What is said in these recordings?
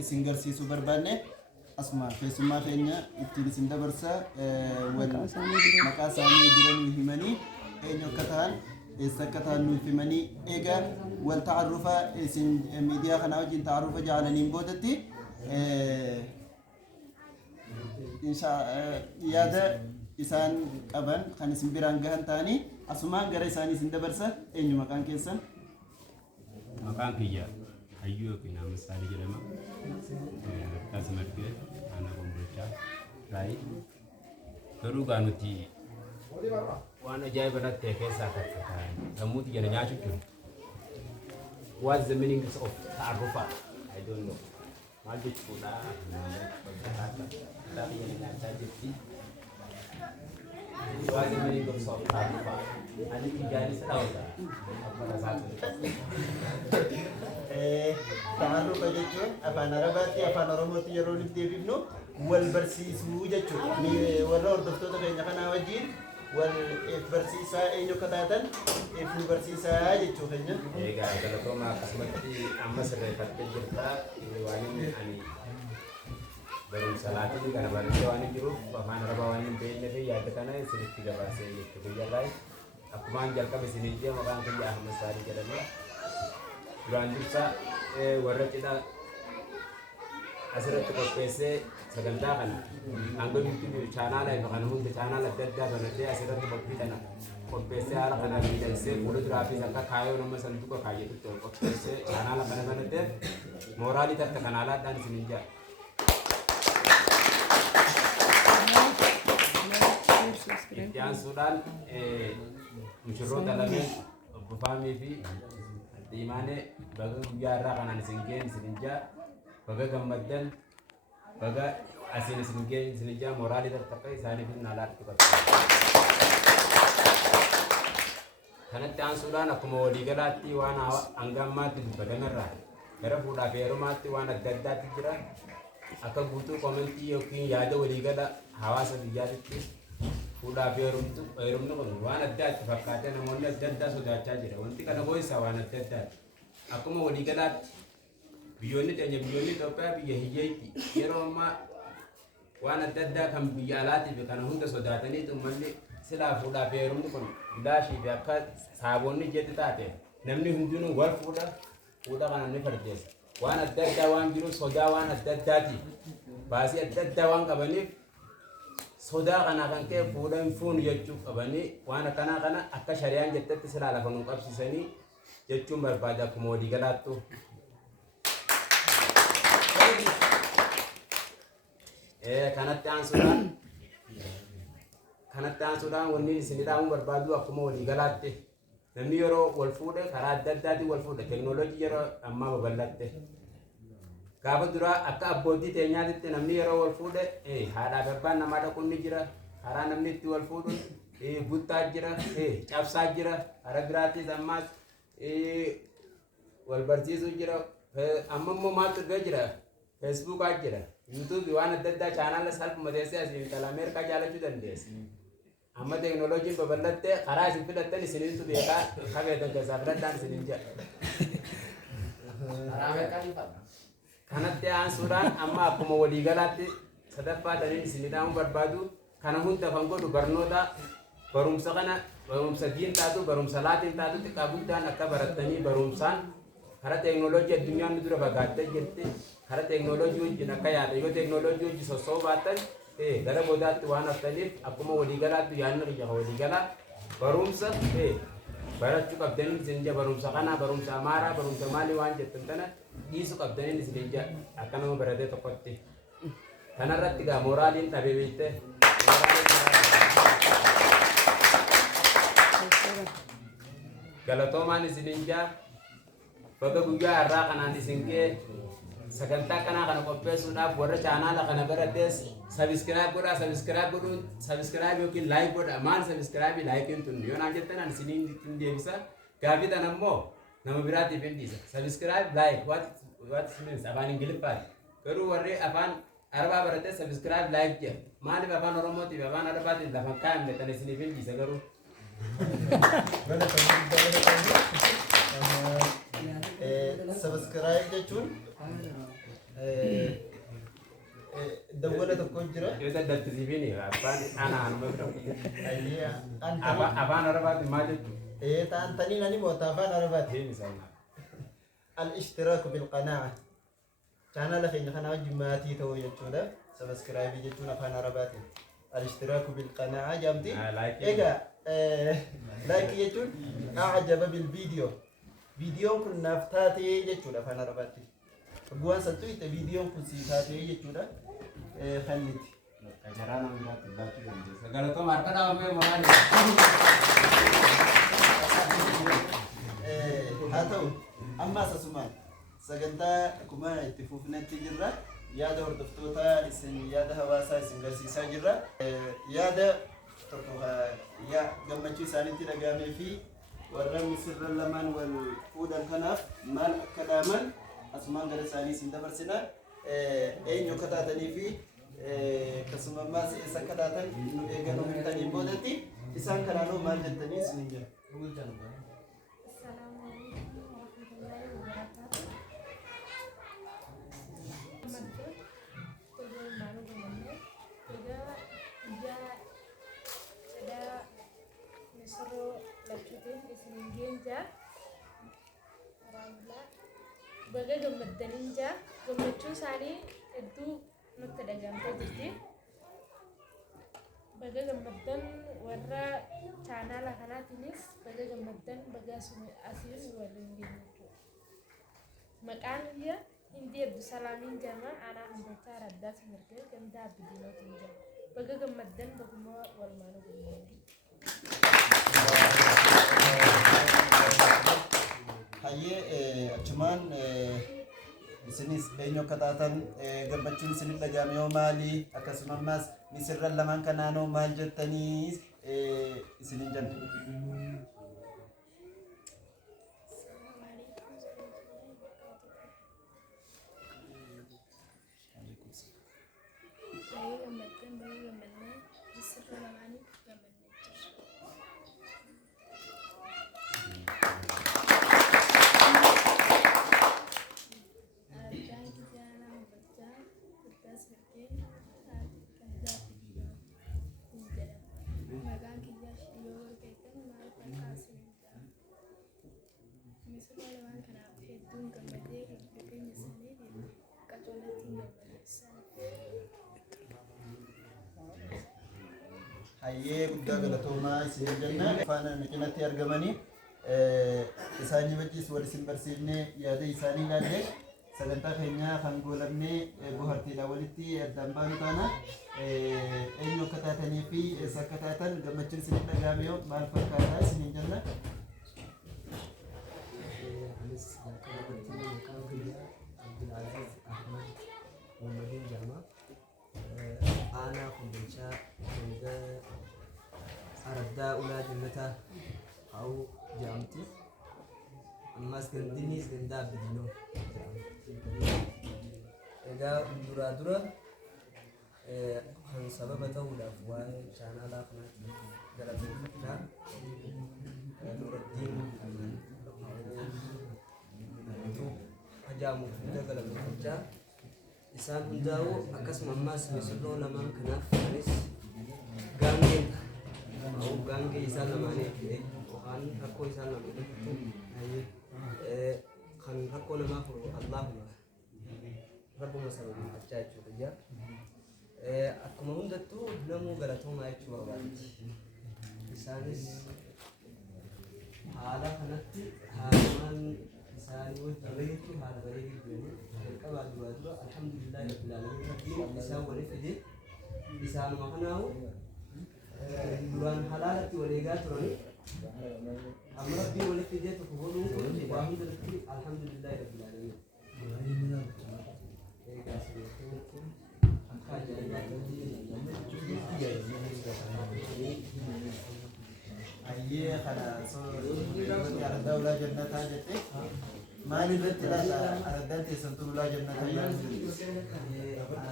isingarsi subarbanne asma keessummaa keenya ittiin isin dabarsa wal maqaa isaanii jiranii himanii eenyu akka ta'an eessa akka ta'an nuuf himanii eega wal ta'arrufa isin miidiyaa kana wajjin ta'arrufa jaalaniin boodatti yaada isaan qaban kan isin biraan gahan ta'anii asumaan gara isaanii isin dabarsa eenyu maqaan keessan maqaan kiyya hayyuu yookiin ammasaalii jedhama akkasumarratti ana gombolchaa raayii garuu gaa nuti waan ajaa'iba natti keessaa takka sammuuti jala nyaachuu jiru. What's the meaning of ta'arrufa? I don't know. Maal jechuudha? What's the meaning of ta'arrufa? Ani tijaanis ta'udha. Ta'arrufa jechuun afaan Arabaatti afaan Oromootti yeroo nuti deebifnu wal barsiisuu jechuudha. Warra hordoftoota keenya kanaa wajjin wal barsiisaa eenyu akka taatan nu barsiisaa jechuu keenya. Egaa galatooma akkasumatti amma sirreeffattee jirta waan ani barumsa laatiin kana barreessee waan jiruuf afaan Arabaa waan hin beekne fi yaada kana isinitti gabaasee jechuu biyyaarraa akkumaan jalqabe isinii jee maqaan kiyya Ahmad Saalii jedhama. Duraan dursa warra cidha asirratti qopheessee sagantaa kana hanga YouTube chaanaala ifa kana hunda chaanaala adda addaa banatee asirratti qophii kana qopheessee haala kana miidhagsee fuula duraa fi akka kaayoo nama sanduuqa kaayyetutti ol qopheessee chaanaala kana banatee mooraalii takka kanaalaadhaan isinin jaa. Itti aansuudhaan mushurroota lameen obbo Faamii fi Diimaanee baga guyyaa irraa kanaan isin ga'een isinin jaa baga gammaddan baga asin isin ga'een isin jaa mooraalii takka isaaniif naalaatti qabatu. Kanatti aansuudhaan akkuma waliigalaatti waan hangammaatti dubbatamerraa gara fuudhaaf heerumaatti waan adda addaatti jira akka guutuu komentii yookiin yaada waliigala hawaasa biyyaatitti fuudhaaf heerumni kun waan addaatti fakkaatee namoonni adda addaa sodaachaa jira. Wanti kana boonsaa waan adda addaati. Akkuma waliigalaatti biyyoonni keenya biyyoonni Itoophiyaa biyya hiyyeetti yeroo ammaa waan adda addaa kan biyya alaatiif kana hunda sodaatanii uummanni silaa fuudhaaf heerumni kun bilaashii fi akka saaboonni jetti taate namni hundinuu wal fuudha kana ni fardeessa. Waan adda addaa waan jiru sodaa waan adda addaati baasii adda addaa waan qabaniif sodaa kana kan ka'e fuudhan fuun jechuu qabanii waan akkanaa kana akka shari'aan jettetti silaa lafa nu qabsiisanii jechuun barbaada akkuma waliigalaattu. Kanatti aansuudhaan wanni isin dhaamu barbaadu akkuma waliigalaatti namni yeroo wal fuudhe karaa adda addaatiin wal fuudhe teknooloojii yeroo ammaa babal'atte gaafa duraa akka abbootii teenyaatitti namni yeroo wal fuudhe haadhaaf abbaan namaa dhaquun ni jira karaa namni itti wal fuudhu buttaa jira cabsaa jira karaa biraattis ammaas wal barsiisuu jira amma immoo maaltu dhufee jira feesbuukaa jira yuutuubii waan adda addaa chaanaala salphuma teessee asiin intala Ameerikaa jaalachuu dandeessa. Amma teknooloojiin babal'attee karaa isin filattan isiniitu beekaa qabeetan keessaa filadhaan isiniin jedha. Kanatti aansuudhaan amma akkuma waliigalaatti sadaffaa taniin isin dhaamuu barbaadu kana hunda kan godhu barnoota barumsa kana barumsa diin taatu barumsa laatiin taatu xiqqaa guddaan akka barattanii barumsaan karaa teknooloojii addunyaan dura fagaattee jirti karaa teknooloojii wajjin akka yaada yoo teknooloojii wajjin sossoo baattan gara boodaatti waan haftaniif akkuma waliigalaatti yaadni kiyya waliigalaa barumsa barachuu qabdanii isin jaa barumsa kana barumsa amaaraa barumsa maalii waan jettan kana dhiisuu qabdanii isin jaa akka nama baratee tokkotti kanarratti gaa mooraaliin dhabee beekte galatoomaan isin jaa baga guyyaa irraa kanaan isin ga'e sagantaa kanaa kana qopheessuudhaaf warra chaanaala kana baratees subscribe godhuun subscribe yookiin like godha maal subscribe likein tun yoo naan jettan ani isiniin ittiin deebisa gaafii tan ammoo nama biraatiif hin dhiisa subscribe like what means afaan ingiliffaati garuu warri afaan Arabaa baratees subscribe like jedha maaliif afaan Oromootiif afaan Arabaatiin lafan kaa'amne tan isiniif hin dhiisa garuu subscribe jechuun دولة الكونجرة إذا دبت زبيني أنا مبرم أيه أنت أبان ربات ما جبت إيه تاني ناني موتافان عربات هيني سامع الاشتراك بالقناة channel keenya kana wajjin maatii ta'uu jechuudha subscribe jechuun afaan arabaatiin الاشتراك بالقناة جامدي إيجا لايك يجون أعجب بالفيديو فيديو كن نفتاتي يجون أفان رباتي بوان سنتوي فيديو كن سيفاتي يجون خليتي أجرانا من ذات الباقي قالوا كم أركنا ومن مراني هاتو أما سسمان سجنتا كمان اتفقنا تجرا yaada hordoftoota isin yaada hawaasaa isin garsiisaa jirra yaada tokko gammachuu isaaniitti dhagahamee fi warra misirra lamaan wal fuudhan kanaaf maal akka dhaaman asumaan gara isaanii isin dabarsina eenyu akka taatanii fi akkasumas eessa akka taatan nu eeganuu himtanii boodatti isaan kanaanoo maal jettanii isin jira. Baga gammadanii jaa gammachuu isaanii hedduu nutti dhagahamtee jirti. Baga gammaddan warra chaanaala kanaatiinis baga gammaddan baga asiin waliin geenyuudha. Maqaan biyya Hindii Abdusalaamiin jedhama. Aanaa Hambachaa Araddaa Simirgee gandaa Abdiinootiin jedhama. Baga gammaddan baguma walumaan geenyuudha. Hayyee achumaan isinis eenyu akka taatan gammachuun isin dhagahame yoo maali akkasumas misirran lamaan kanaanoo maal jettanii isin jenna. Hayyee guddaa galatoomaa isin jenna faana micinatti argamanii isaanii wajjis wal isin barsiifnee yaada isaanii ilaallee sagantaa keenyaa kan goolabnee bohaartiidha walitti addaan baanu taana eenyu akka taatanii fi eessa akka taatan gammachuun isin dhagahame yoo maal fakkaataa isin jenna. أنا كنت أردى أولاد المتى أو جامتي أما سكنديني سكندا بدينو إذا درا كان سبب تولى فوان كان لا قناة جلب الفتاة نور الدين حجامو فودا جلب الفتاة إنسان هنداو أكاس مماس مسلو لمن كناف فريس غانجين أو غانجي إنسان لمانه وخان هكو إنسان لمانه خان هكو لما فرو الله رب مسلم أجاي شوية أكو مهندتو نمو غلطهم أي شو أبغى إنسانس حالا خناتي حالمان إنسان وجريتو حالا بريء الكبار الواجبة الحمد لله رب العالمين ربي إنسان ولفده إنسان مهناه دوران حلالة وليجات رني أما ربي ولفده تقولون واحد ربي الحمد لله رب العالمين Hayyee kana ardaa ulaa jannataa jettee maal irratti laata ardaan teessan tululaa jannataa jedhamu.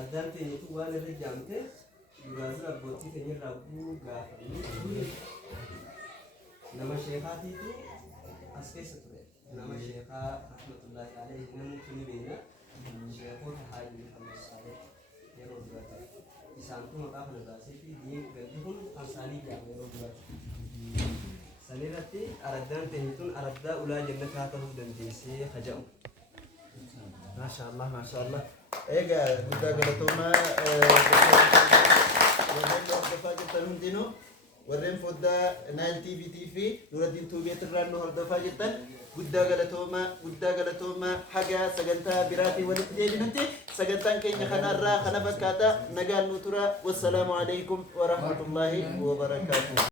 Ardaan teenyatu waan irra jaamte duraasira abbootii teenyarraa bu'uu gaafanii nama sheekaatiitu as keessa ture. Nama sheekaa rahmatullahi alayhi namni tuni beekna sheekota haadhi Muhammad Saalih yeroo duraati. مقام الباسي في دين قدهم أنساني جامع ربنا سنيرتي أردان تهيتون أردا أولا جنة هاته دنديسي خجأوا ما شاء الله ما شاء الله إيجا قد قلتوما ورين هردفا جتن هندينو ورين فودا نايل تي في نور الدين توبيت الرانو هردفا جتن قد قلتوما حاجة سجنتا براتي ولتجيب ننتي سجنتان كين خنا الرا خنا بكاتا نقال نوترا والسلام عليكم ورحمة الله وبركاته